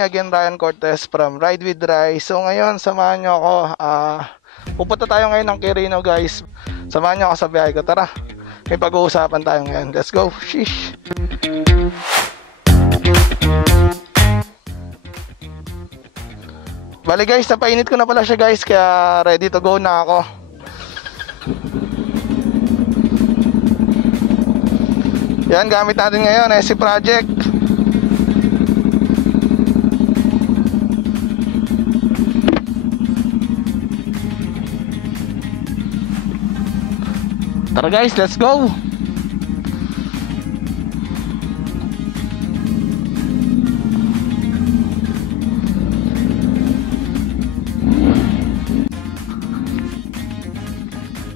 me again, Ryan Cortez from Ride with Rai. So ngayon, samahan nyo ako. Pupunta tayo ngayon ng Quirino, guys. Samahan nyo ako sa biyahe ko. Tara, may pag-uusapan tayo ngayon. Let's go. Sheesh. Bali guys, napainit ko na pala siya guys, kaya ready to go na ako. Yan, gamit natin ngayon SC Project. Tara guys, let's go.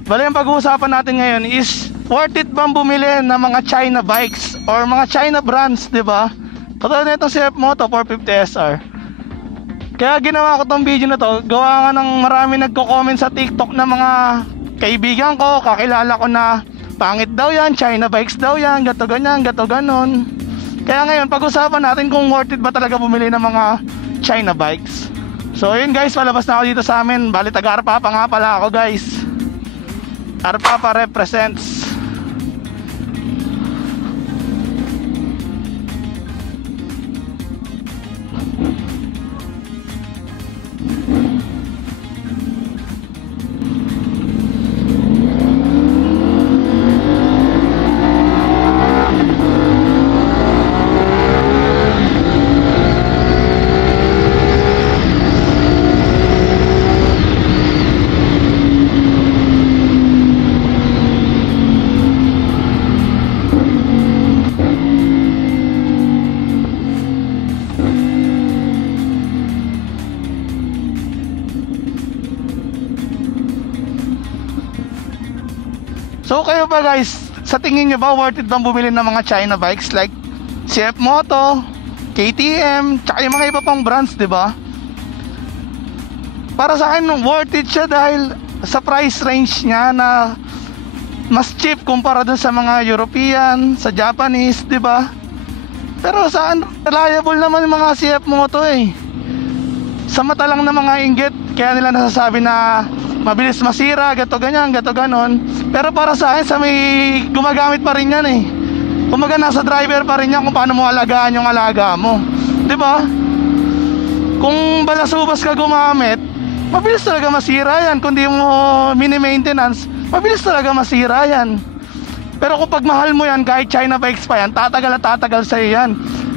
Bali, ang pag-uusapan natin ngayon is worth it bang bumili ng mga China bikes or mga China brands, di ba? Katulad nitong CF Moto 450 SR. Kaya ginawa ko tong video na to, gawa nga ng marami nagko-comment sa TikTok na mga kaibigan ko, kakilala ko na pangit daw yan, China bikes daw yan, gato ganyan, gato ganon. Kaya ngayon, pag-usapan natin kung worth it ba talaga bumili ng mga China bikes. So yun guys, palabas na ako dito sa amin. Bali, taga-Arpapa nga pala ako guys. Arpapa represents. So kayo ba guys, sa tingin nyo ba worth it bang bumili ng mga China bikes like CF Moto, KTM, tsaka yung mga iba pang brands, di ba? Para sa akin worth it siya dahil sa price range niya na mas cheap kumpara dun sa mga European, sa Japanese, di ba? Pero saan reliable naman yung mga CF Moto eh. Sa mata lang ng mga inggit, kaya nila nasasabi na mabilis masira, gato ganyan, gato ganon. Pero para sa akin, sa may gumagamit pa rin yan eh. Kumaga nasa driver pa rin yan kung paano mo alagaan yung alaga mo, di ba? Kung balasubas ka gumamit, mabilis talaga masira yan. Kung di mo mini-maintenance, mabilis talaga masira yan. Pero kung pag mahal mo yan, kahit China bikes pa yan, tatagal at tatagal sa'yo yan.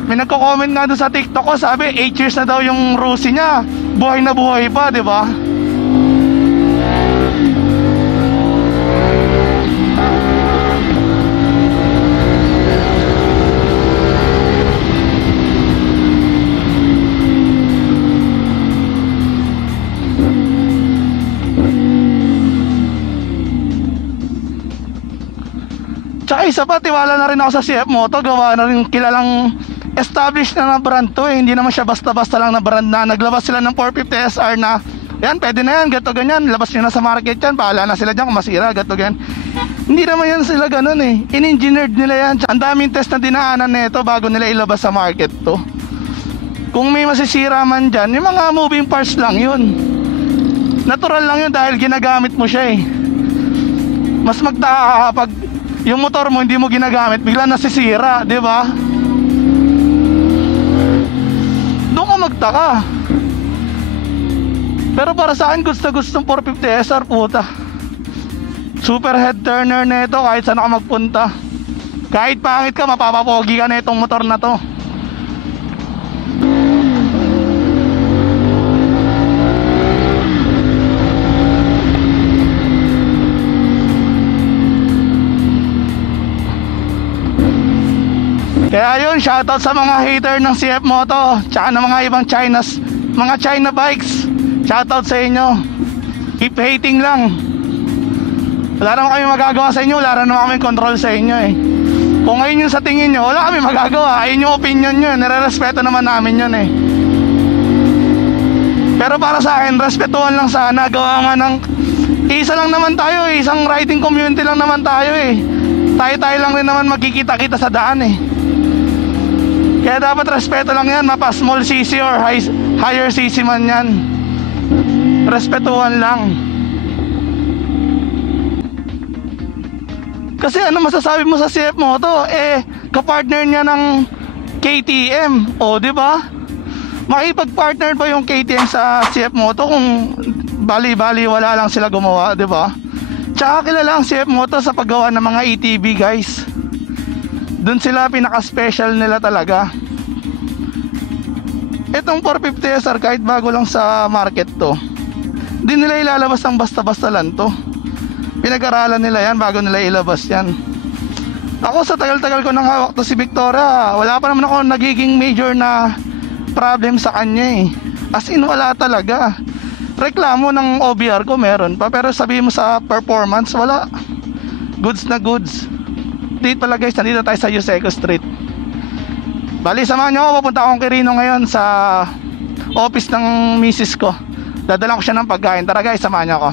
May nagko-comment nga doon sa TikTok ko, sabi 8 years na daw yung Rusi niya, buhay na buhay pa, di ba? Tsaka isa pa, tiwala na rin ako sa CF Moto. Gawa na rin kilalang established na brand to eh. Hindi naman siya basta-basta lang na brand na naglabas sila ng 450 SR na yan, pwede na yan, gato ganyan, labas nyo na sa market yan, bahala na sila dyan kung masira, gato ganyan. Hindi naman yan sila ganun eh. In-engineered nila yan. Ang daming test na dinaanan nito bago nila ilabas sa market to. Kung may masisira man dyan, yung mga moving parts lang yun. Natural lang yun dahil ginagamit mo siya eh. Mas magtaka kapag yung motor mo hindi mo ginagamit, bigla nasisira, di ba? Doon ka magtaka. Pero para sa akin, gustong 450 SR, puta. Super head turner na ito kahit saan ka magpunta. Kahit pangit ka, mapapapogi ka na itong motor na to. Kaya yun, shoutout sa mga hater ng CF Moto, tsaka ng mga ibang mga China bikes. Shoutout sa inyo. Keep hating lang. Wala naman kami magagawa sa inyo, wala naman kami control sa inyo eh. Kung ngayon yun sa tingin nyo, wala kami magagawa. Ayun yung opinion nyo, nire-respeto naman namin yun eh. Pero para sa akin, respetuhan lang sana. Gawa nga ng isa lang naman tayo eh, isang riding community lang naman tayo eh. Tayo lang rin naman magkikita-kita sa daan eh. Kaya dapat respeto lang yan, mapa small CC or higher CC man yan, respetuhan lang. Kasi ano masasabi mo sa CF Moto? Kapartner niya ng KTM, o di ba? Makipag-partner ba yung KTM sa CF Moto kung bali-bali wala lang sila gumawa, di ba? Tsaka kilala ang CF Moto sa paggawa ng mga ATV, guys. Doon sila pinaka-special nila talaga. Itong 450 SR kahit bago lang sa market to, hindi nila ilalabas ng basta-basta lang to. Pinag-aralan nila yan bago nila ilabas yan. Ako sa tagal-tagal ko nang hawak to si Victoria, wala pa naman ako nagiging major na problem sa kanya As in wala talaga. Reklamo ng OBR ko meron pa, pero sabi mo sa performance wala. Goods na goods. Dito pala guys, nandito tayo sa Yuseco Street. Bali samahan nyo ako, pupunta akong Quirino ngayon sa office ng misis ko. Dadala ko siya ng pagkain. Tara guys, samahan nyo ako.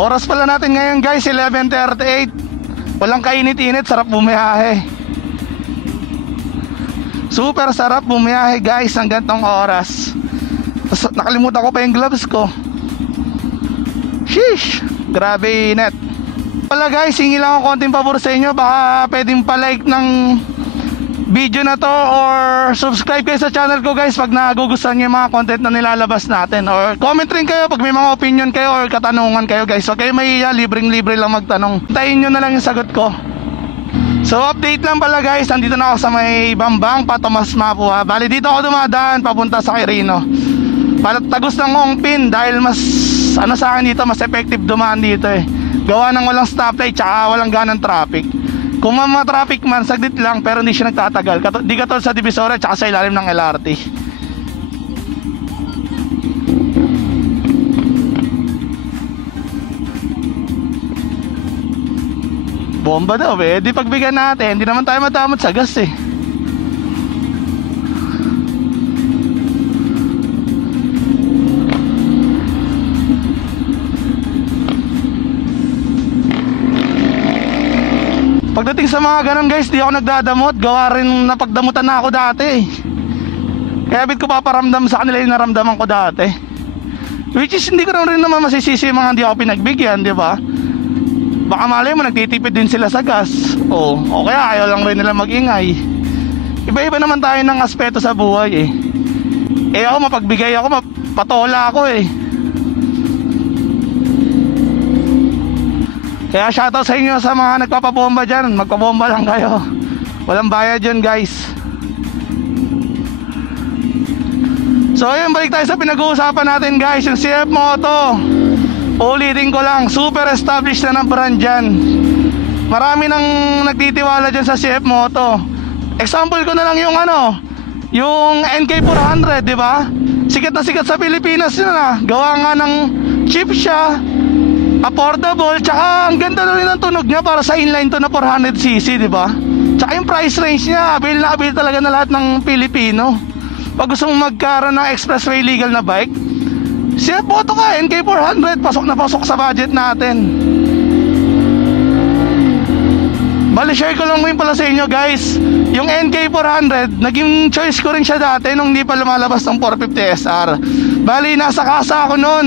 Oras pala natin ngayon guys, 11:38. Walang kainit-init, sarap bumiyahe. Super sarap bumiyahe guys ang gantong oras. Nakalimutan ko pa yung gloves ko. Sheesh, grabe init. Pala guys, hingi lang ako konting pabor sa inyo. Baka pwedeng pa-like ng video na to or subscribe kayo sa channel ko guys pag nagugustuhan nyo yung mga content na nilalabas natin, or comment rin kayo pag may mga opinion kayo or katanungan kayo guys. So kayo mahiya, libreng-libre lang magtanong. Hintayin nyo na lang yung sagot ko. So update lang pala guys, nandito na ako sa may Bambang pa Tomas Mapua. Bali dito ako dumadaan papunta sa Quirino. Tagos ng Ongpin dahil mas ano sa akin dito, mas effective dumaan dito gawa ng walang stoplight tsaka walang ganang traffic. Kung ma-traffic man, saglit lang pero hindi siya nagtatagal. Di katulad sa Divisoria tsaka sa ilalim ng LRT. Bomba daw di pagbigyan natin. Hindi naman tayo madamot sa gas Pagdating sa mga ganun guys, di ako nagdadamot. Gawa rin napagdamutan na ako dati Kaya bit ko paparamdam sa kanila yung naramdaman ko dati, which is hindi ko rin naman masisisi yung mga hindi ako pinagbigyan, di ba? Baka malay mo nagtitipid din sila sa gas, o kaya ayaw lang rin nila mag-ingay. Iba-iba naman tayo ng aspeto sa buhay ako mapagbigay ako, patola ako Kaya shoutout sa inyo sa mga nagpapabomba dyan. Magpabomba lang kayo, walang bayad dyan guys. So ayun, balik tayo sa pinag-uusapan natin guys, yung CF Moto. Ulitin ko lang, super established na ng brand dyan. Marami nang nagtitiwala dyan sa CF Moto. Example ko na lang yung yung NK400, di ba? Sikat na sikat sa Pilipinas yun gawa nga ng cheap siya, affordable, tsaka ang ganda na rin ang tunog niya para sa inline to na 400cc, di ba? Tsaka yung price range niya, avail na avail talaga na lahat ng Pilipino. Pag gusto mong magkaroon ng expressway legal na bike, CF Moto ka, NK400, pasok na pasok sa budget natin. Bali share ko lang pala sa inyo guys, yung NK400, naging choice ko rin siya dati nung hindi pa lumalabas ng 450SR. Bali nasa kasa ako noon,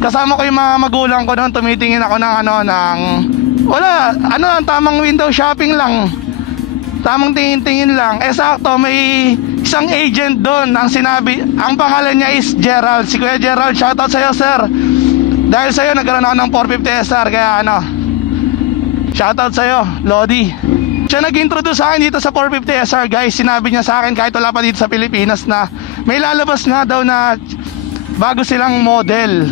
kasama ko yung mga magulang ko noon, tumitingin ako ng ang tamang window shopping lang, tamang tingin-tingin lang. Sakto may isang agent doon, ang pangalan niya is Gerald, si Kuya Gerald, shoutout sa'yo sir. Dahil sa'yo nagkaroon ako ng 450 SR. Kaya ano, shoutout sa'yo, Lodi. Siya nag-introduce sa akin dito sa 450 SR guys. Sinabi niya sa akin kahit wala pa dito sa Pilipinas na may lalabas nga daw na bago silang model.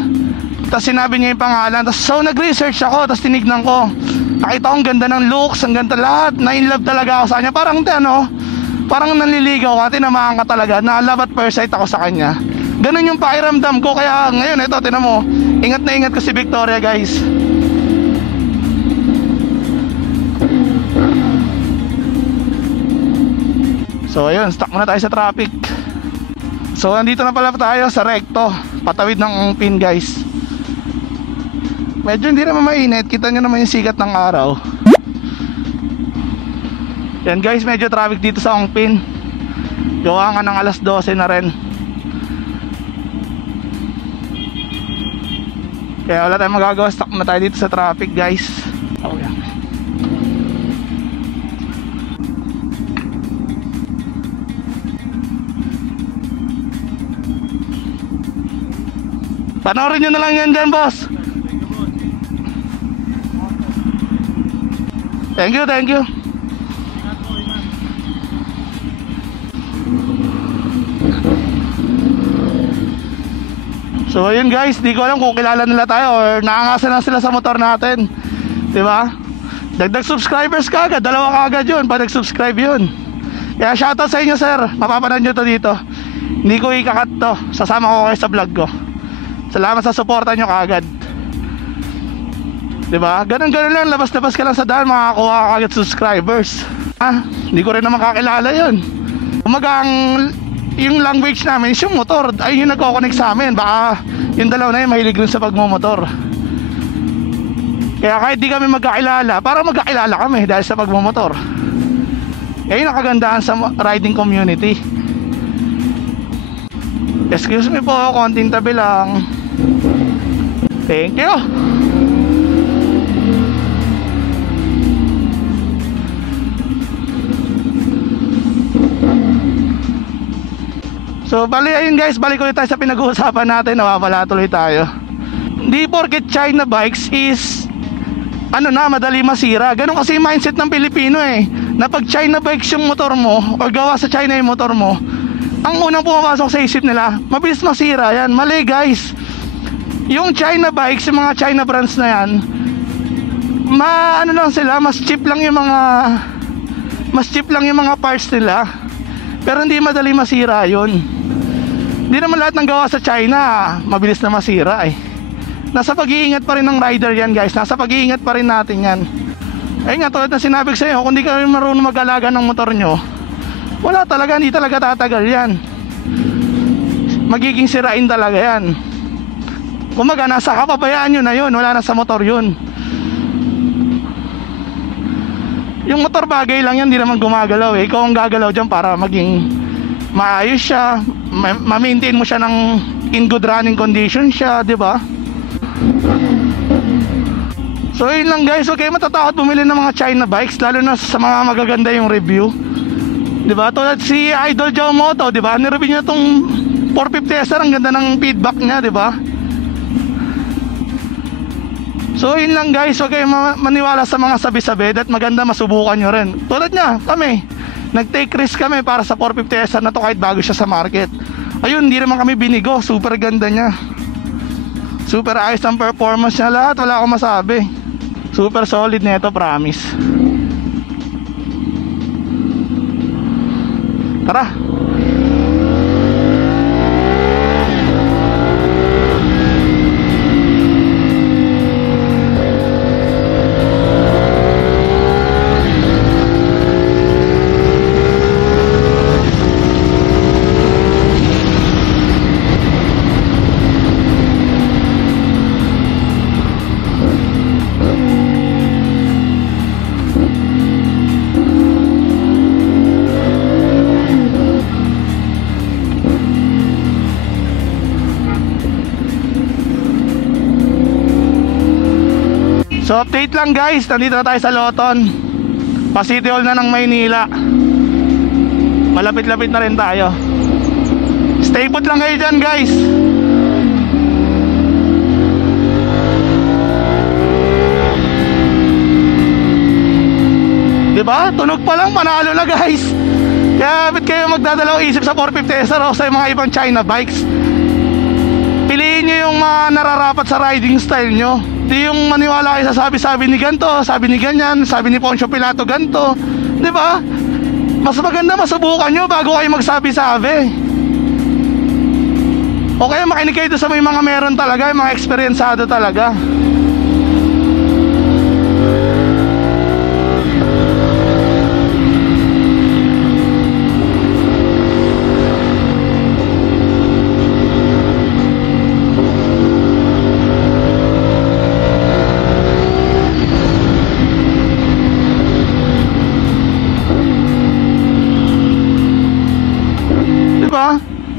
Tapos sinabi niya yung pangalan. Tapos so nag-research ako, tapos tinignan ko. Nakita ko ang ganda ng looks, ang ganda lahat. Na-inlove talaga ako sa kanya. Parang ano, parang nanliligaw ka, tinamaan ka talaga. Na-love at first sight ako sa kanya. Ganun yung pakiramdam ko. Kaya ngayon ito, tinan mo, ingat na ingat ko si Victoria guys. So ayun, stuck muna tayo sa traffic. So nandito na pala tayo sa recto, patawid ng pin guys. Medyo hindi naman mainit, kita nyo naman yung sikat ng araw. Yan guys, medyo traffic dito sa Ongpin. Gawa nga ng alas 12 na rin. Kaya wala tayong magagawa, stuck na tayo dito sa traffic guys. Oh yan. Panoorin nyo na lang yan dyan boss. Thank you, thank you. So ayun guys, di ko alam kung kilala nila tayo or naangasan na sila sa motor natin. Diba? Dagdag subscribers ka agad, 2 ka agad yun pag nag-subscribe yun. Kaya shoutout sa inyo sir, mapapanood nyo to dito. Hindi ko ikakat to, sasama ko kayo sa vlog ko. Salamat sa suporta nyo kaagad. Diba? Ganun lang, labas-labas ka lang sa daan, makakuha ka agad subscribers. Hindi ko rin naman kakilala yun. Umagang yung language namin is yung motor. Ayun yung nagko-connect sa amin. Baka yung dalaw na yun mahilig rin sa pagmumotor. Kaya kahit di kami magkakilala, parang magkakilala kami dahil sa pagmumotor. Ayun ang kagandahan sa riding community. Excuse me po, konting tabi lang. Thank you. So bali ayun guys, balik ulit tayo sa pinag-uusapan natin. Nawawala tuloy tayo. Hindi porket China bikes is ano na, madali masira. Ganun kasi yung mindset ng Pilipino eh, na pag China bikes yung motor mo o gawa sa China yung motor mo, ang unang pumapasok sa isip nila, mabilis masira yan. Mali guys. Yung China bikes, yung mga China brands na yan, ano lang sila, mas cheap lang yung mga parts nila. Pero hindi madali masira yun. Hindi naman lahat ng gawa sa China mabilis na masira eh. Nasa pag-iingat pa rin ng rider yan guys. Nasa pag-iingat pa rin natin yan. Ayun nga, tulad na sinabi ko sa inyo, kung di kayo marunong mag-alaga ng motor nyo, wala talaga, hindi talaga tatagal yan. Magiging sirain talaga yan. Kumaga, nasa kapabayaan nyo na yun, wala na sa motor yun. Yung motor bagay lang yan, hindi naman gumagalaw eh. Ikaw ang gagalaw dyan para maging maayos siya, ma-maintain mo siya ng in good running condition siya, di ba? So yun lang guys, okay, matatakot bumili ng mga China bikes, lalo na sa mga magaganda yung review. Diba? Tulad si Idol Joe Moto, diba? Nireview niya itong 450 SR, ang ganda ng feedback niya, diba? So yun lang guys, huwag kayo maniwala sa mga sabi-sabi at maganda masubukan nyo rin. Tulad niya, kami, nag-take risk kami para sa 450 SR na to kahit bago siya sa market. Ayun, hindi naman kami binigo, super ganda niya. Super ayos ang performance niya, lahat, wala akong masabi. Super solid na ito, promise. Tara. So update lang guys, nandito na tayo sa Loton, Pa-City Hall na ng Maynila. Malapit-lapit na rin tayo. Stay put lang kayo dyan guys. Di ba? Tunog pa lang, panalo na guys. Kaya ba't kayo magdadalawang isip sa 450 SR o sa mga ibang China bikes? Piliin nyo yung mga nararapat sa riding style nyo. Di yung maniwala kayo sa sabi ni ganto, sabi ni ganyan, sabi ni Poncio Pilato ganto. Di ba? Mas maganda masubukan nyo bago kayo magsabi-sabi. O kaya makinig kayo sa may mga meron talaga, mga eksperyensado talaga.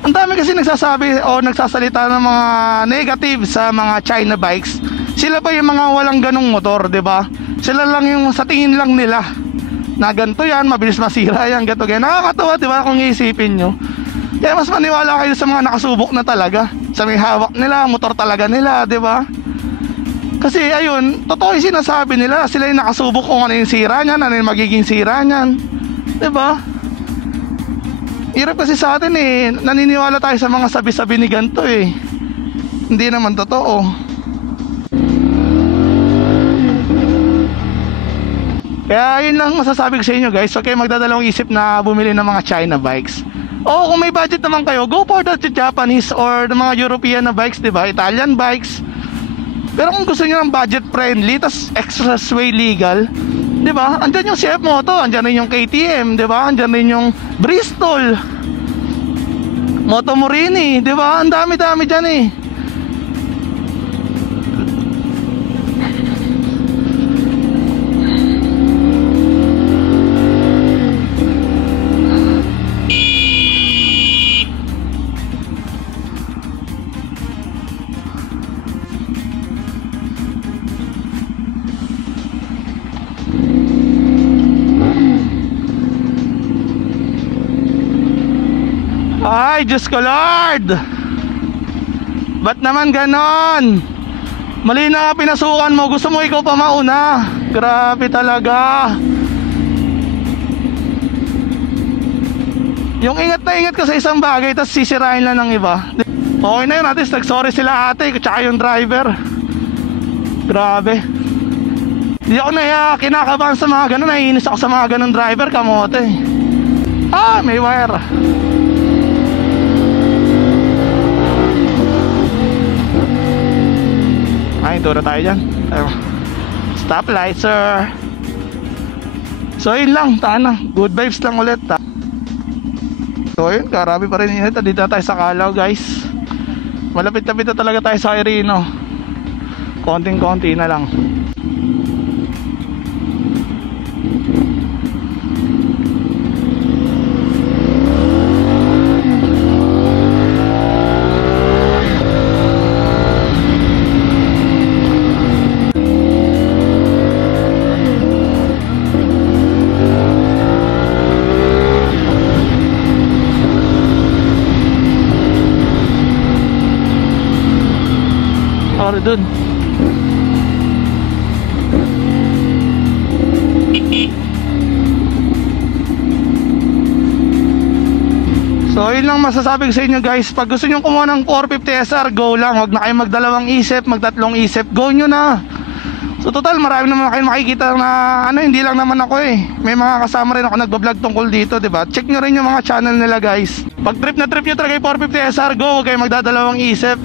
Ang dami kasi nagsasabi o nagsasalita ng mga negative sa mga China bikes. Sila pa yung mga walang ganong motor, 'di ba? Sila lang yung sa tingin lang nila na ganito yan, mabilis masira yan, ganito ganyan. Nakakatawa, 'di ba, kung iisipin nyo. Kaya mas maniwala kayo sa mga nakasubok na talaga, sa may hawak nila, motor talaga nila, 'di ba? Kasi ayun, totoo yung sinasabi nila. Sila yung nakasubok kung ano yung sira niyan, ano yung magiging sira niyan, 'di ba? Hirap kasi sa atin eh, naniniwala tayo sa mga sabi-sabi ni ganito eh. Hindi naman totoo. Kaya yun lang masasabi ko sa inyo guys. Okay, magdadalawang isip na bumili ng mga China bikes. O kung may budget naman kayo, go for the Japanese or the mga European na bikes, diba? Italian bikes. Pero kung gusto nyo ng budget friendly, tas expressway legal, diba? Andyan yung CF Moto, andyan rin yung KTM, diba? Andyan rin yung Bristol, Moto Morini, diba? Ang dami-dami dyan eh. Ay, Diyos ko Lord, ba't naman ganon? Mali na pinasukan mo, gusto mo ikaw pa mauna. Grabe talaga. Yung ingat na ingat ka sa isang bagay, tapos sisirain lang ng iba. Okay na yun, at least nagsorry sila ate, tsaka yung driver. Grabe. Hindi ako na kinakabahan sa mga ganon, naiinis ako sa mga ganon driver, kamote. Ah, may wire. Ay, turo tayo dyan. Stoplight, sir. So, yun lang. Tana. Good vibes lang ulit. So, yun. Karami pa rin init. Dito tayo sa Calao, guys. Malapit-lapit na talaga tayo sa Irino. Konting-konti na lang. Dun. So yun lang masasabi ko sa inyo guys. Pag gusto nyo kumuha ng 450 SR, go lang. Huwag na kayo magdalawang isip, magtatlong isip. Go nyo na. So total marami naman kayo makikita na ano, hindi lang naman ako eh. May mga kasama rin ako nagbablog tungkol dito, diba? Check nyo rin yung mga channel nila guys. Pag trip na trip nyo talaga yung 450 SR, go. Huwag kayo magdadalawang isip.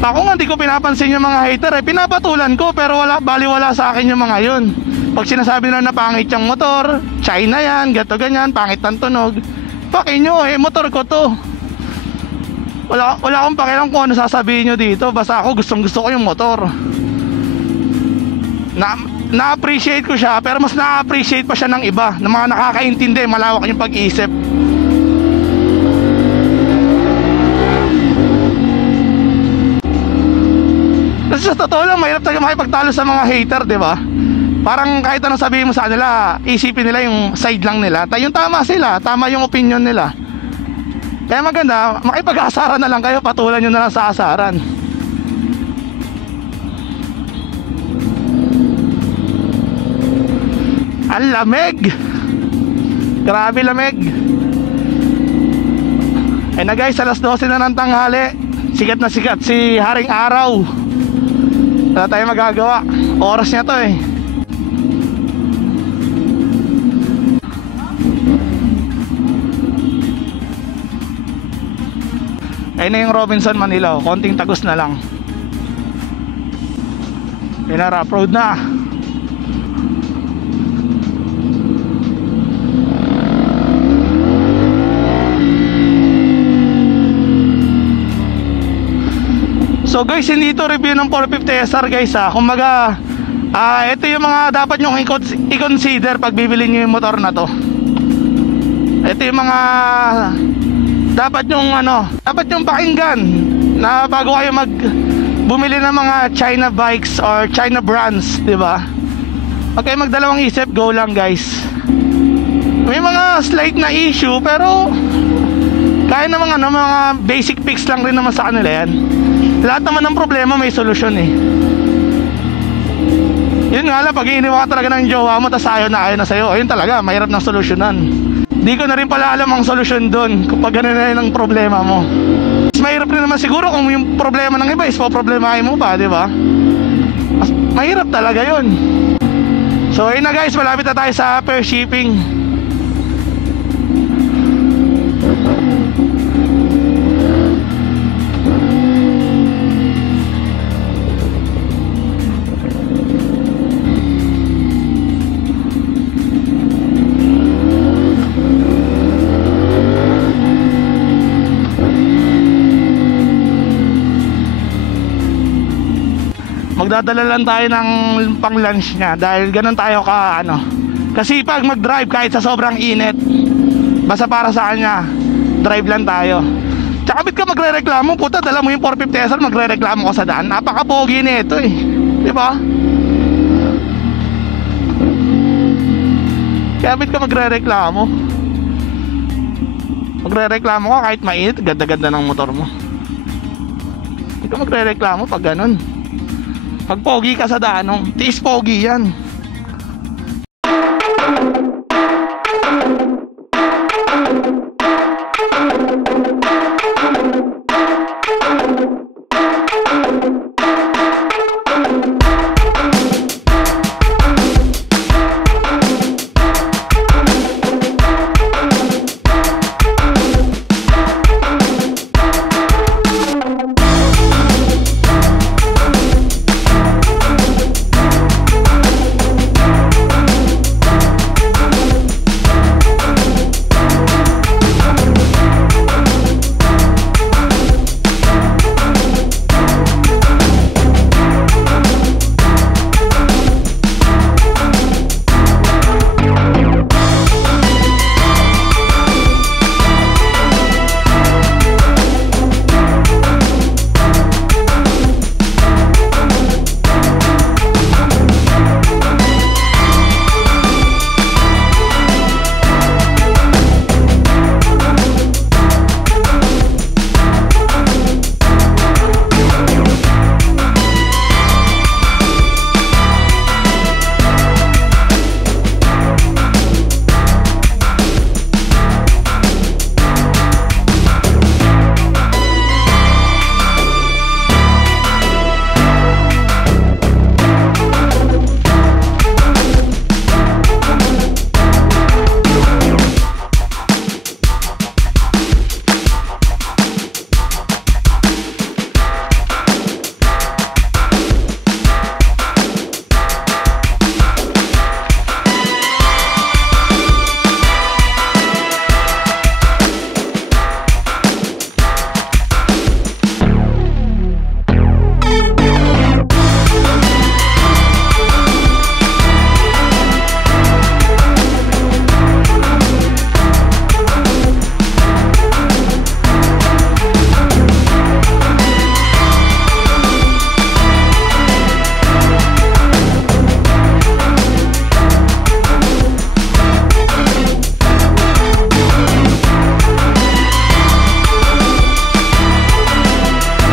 Ako nga, di ko pinapansin yung mga hater eh. Pinapatulan ko, pero baliwala sa akin yung mga yun. Pag sinasabi na pangit yung motor, China yan, gato ganyan, pangit ng tunog, pakin nyo eh, motor ko to. Wala akong pakialam kung ano sasabihin nyo dito. Basta ako gustong gusto ko yung motor. Na-appreciate ko siya, pero mas na-appreciate pa siya ng iba, ng mga nakakaintindi, malawak yung pag-iisip. Kasi sa totoo lang, mahirap talaga makipagtalo sa mga hater, di ba? Parang kahit anong sabihin mo sa kanila, isipin nila yung side lang nila. Yung tama sila, tama yung opinion nila. Kaya maganda, makipag-asaran na lang kayo, patulan nyo na lang sa asaran. Ang lamig. Grabe lamig. Ayun na guys, alas 12 na ng tanghali. Sikat na sikat si Haring Araw. Wala tayong magagawa. Oras niya to eh. Ayun na yung Robinson Manila. Konting tagos na lang. Ayun na, rough road na. So guys, hindi ito review ng 450 SR guys ha. Kumbaga, ito yung mga dapat nyo i-consider pag bibili nyo yung motor na to. Ito yung mga dapat nyong pakinggan na bago kayo bumili ng mga China bikes or China brands, di ba? Okay, magdalawang isip, go lang guys. May mga slight na issue pero kaya naman mga basic fix lang rin naman sa kanila yan. Lahat naman ng problema may solusyon eh. Yun nga lang, pag iniwa ka talaga ng jowa mo tas ayaw na sa'yo, ayun talaga, mahirap ng solusyonan. Di ko na rin pala alam ang solusyon doon kapag ganun na yun ang problema mo. Mas mahirap rin naman siguro kung yung problema ng iba is poproblemahin mo pa, di ba? Mahirap talaga yun. So ayun na guys, malapit na tayo sa per shipping. Magdadala lang tayo ng pang lunch niya dahil ganun tayo kasi pag mag-drive kahit sa sobrang init, basta para sa kanya drive lang tayo. Tsaka bit ka magre-reklamo, puta, dala mo yung 450 SR, magre-reklamo ko sa daan. Napaka-pogi nito eh, di ba? Kaya bit ka magre-reklamo ka kahit mainit, ganda-ganda ng motor mo. Bit ka magre-reklamo pag ganun. Pag pogi ka sa daan, tiis pogi yan.